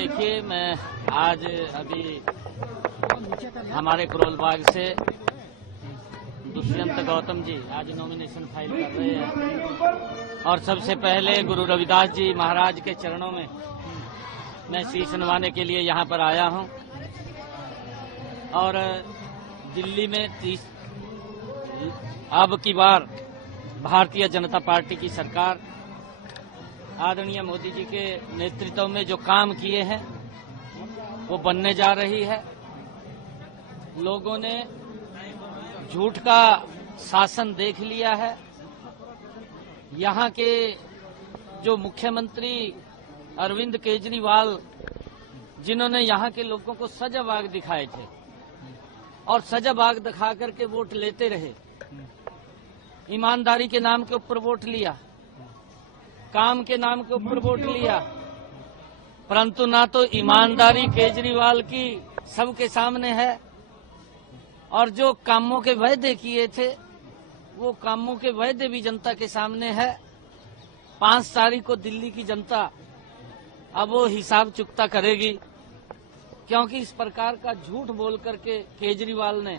देखिए, मैं आज अभी हमारे करोलबाग से दुष्यंत गौतम जी आज नॉमिनेशन फाइल कर रहे हैं और सबसे पहले गुरु रविदास जी महाराज के चरणों में मैं शीश नवाने के लिए यहाँ पर आया हूँ। और दिल्ली में अब की बार भारतीय जनता पार्टी की सरकार आदरणीय मोदी जी के नेतृत्व में जो काम किए हैं वो बनने जा रही है। लोगों ने झूठ का शासन देख लिया है। यहाँ के जो मुख्यमंत्री अरविंद केजरीवाल, जिन्होंने यहाँ के लोगों को सजाबाग दिखाए थे और सजाबाग दिखा करके वोट लेते रहे, ईमानदारी के नाम के ऊपर वोट लिया, काम के नाम के ऊपर वोट लिया, परंतु ना तो ईमानदारी केजरीवाल की सबके सामने है और जो कामों के वायदे किए थे वो कामों के वायदे भी जनता के सामने है। 5 तारीख को दिल्ली की जनता अब वो हिसाब चुकता करेगी, क्योंकि इस प्रकार का झूठ बोल करके केजरीवाल ने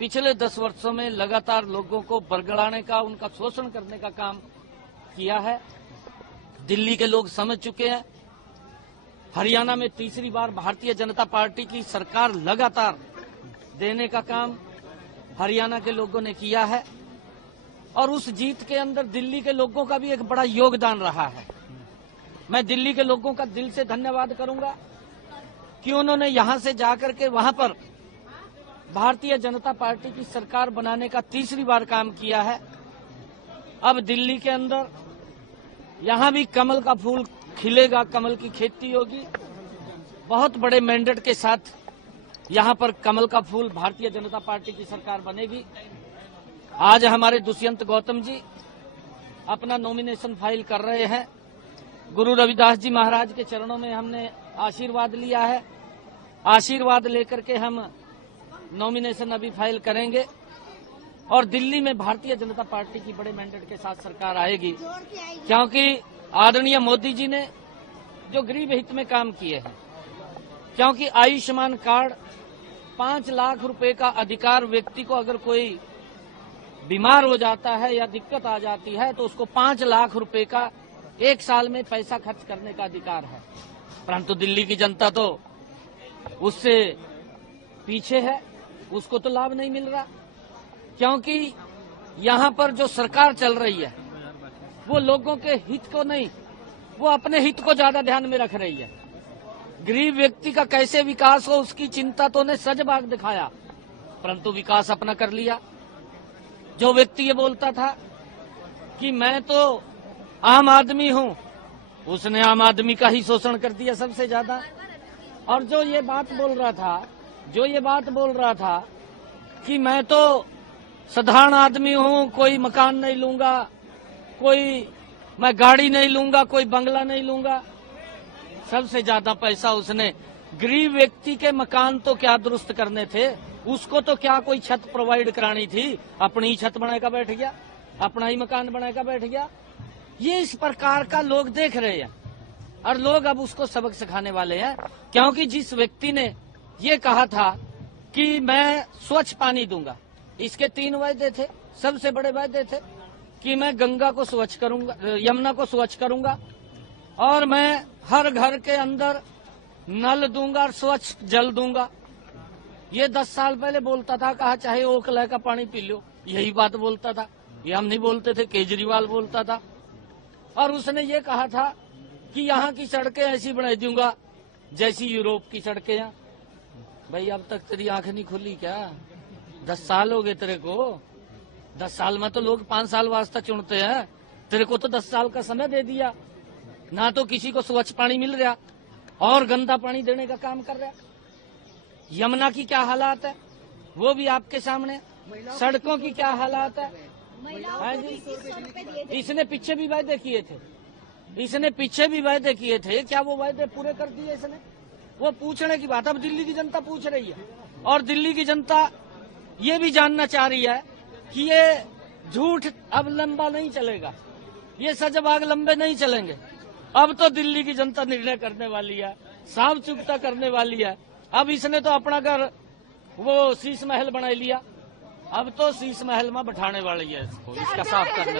पिछले 10 वर्षों में लगातार लोगों को बरगड़ाने का, उनका शोषण करने का काम किया है। दिल्ली के लोग समझ चुके हैं। हरियाणा में तीसरी बार भारतीय जनता पार्टी की सरकार लगातार देने का काम हरियाणा के लोगों ने किया है और उस जीत के अंदर दिल्ली के लोगों का भी एक बड़ा योगदान रहा है। मैं दिल्ली के लोगों का दिल से धन्यवाद करूंगा कि उन्होंने यहां से जाकर के वहां पर भारतीय जनता पार्टी की सरकार बनाने का तीसरी बार काम किया है। अब दिल्ली के अंदर यहां भी कमल का फूल खिलेगा, कमल की खेती होगी। बहुत बड़े मैंडेट के साथ यहां पर कमल का फूल भारतीय जनता पार्टी की सरकार बनेगी। आज हमारे दुष्यंत गौतम जी अपना नॉमिनेशन फाइल कर रहे हैं। गुरु रविदास जी महाराज के चरणों में हमने आशीर्वाद लिया है। आशीर्वाद लेकर के हम नॉमिनेशन अभी फाइल करेंगे और दिल्ली में भारतीय जनता पार्टी की बड़े मैंडेट के साथ सरकार आएगी, क्योंकि आदरणीय मोदी जी ने जो गरीब हित में काम किए हैं, क्योंकि आयुष्मान कार्ड 5 लाख रुपए का अधिकार, व्यक्ति को अगर कोई बीमार हो जाता है या दिक्कत आ जाती है तो उसको 5 लाख रुपए का 1 साल में पैसा खर्च करने का अधिकार है। परंतु दिल्ली की जनता तो उससे पीछे है, उसको तो लाभ नहीं मिल रहा, क्योंकि यहाँ पर जो सरकार चल रही है वो लोगों के हित को नहीं, वो अपने हित को ज्यादा ध्यान में रख रही है। गरीब व्यक्ति का कैसे विकास हो उसकी चिंता तो ने सजबाग दिखाया, परंतु विकास अपना कर लिया। जो व्यक्ति ये बोलता था कि मैं तो आम आदमी हूं, उसने आम आदमी का ही शोषण कर दिया सबसे ज्यादा। और जो ये बात बोल रहा था कि मैं तो साधारण आदमी हूं, कोई मकान नहीं लूंगा, मैं गाड़ी नहीं लूंगा, कोई बंगला नहीं लूंगा, सबसे ज्यादा पैसा उसने गरीब व्यक्ति के मकान तो क्या दुरुस्त करने थे, उसको तो क्या कोई छत प्रोवाइड करानी थी, अपनी ही छत बनाकर बैठ गया, अपना ही मकान बनाकर बैठ गया। ये इस प्रकार का लोग देख रहे हैं और लोग अब उसको सबक सिखाने वाले हैं, क्योंकि जिस व्यक्ति ने ये कहा था कि मैं स्वच्छ पानी दूंगा, इसके 3 वायदे थे। सबसे बड़े वायदे थे कि मैं गंगा को स्वच्छ करूंगा, यमुना को स्वच्छ करूंगा और मैं हर घर के अंदर नल दूंगा और स्वच्छ जल दूंगा। ये 10 साल पहले बोलता था, कहा चाहे ओखला का पानी पी लो, यही बात बोलता था। ये हम नहीं बोलते थे, केजरीवाल बोलता था। और उसने ये कहा था कि यहाँ की सड़कें ऐसी बना दूंगा जैसी यूरोप की सड़कें हैं। भाई अब तक तेरी आंख नहीं खुली क्या? 10 साल हो गए तेरे को। 10 साल में तो लोग 5 साल वास्ता चुनते हैं, तेरे को तो 10 साल का समय दे दिया। ना तो किसी को स्वच्छ पानी मिल रहा और गंदा पानी देने का काम कर रहा। यमुना की क्या हालात है वो भी आपके सामने, सड़कों की क्या हालात है। इसने पीछे भी वायदे किए थे, क्या वो वायदे पूरे कर दिए इसने? वो पूछने की बात अब दिल्ली की जनता पूछ रही है और दिल्ली की जनता ये भी जानना चाह रही है कि ये झूठ अब लंबा नहीं चलेगा, ये सजबाग लंबे नहीं चलेंगे। अब तो दिल्ली की जनता निर्णय करने वाली है साफ चुकता करने वाली है। अब इसने तो अपना घर वो शीश महल बना लिया, अब तो शीश महल में बैठाने वाली है इसको, इसका साफ करने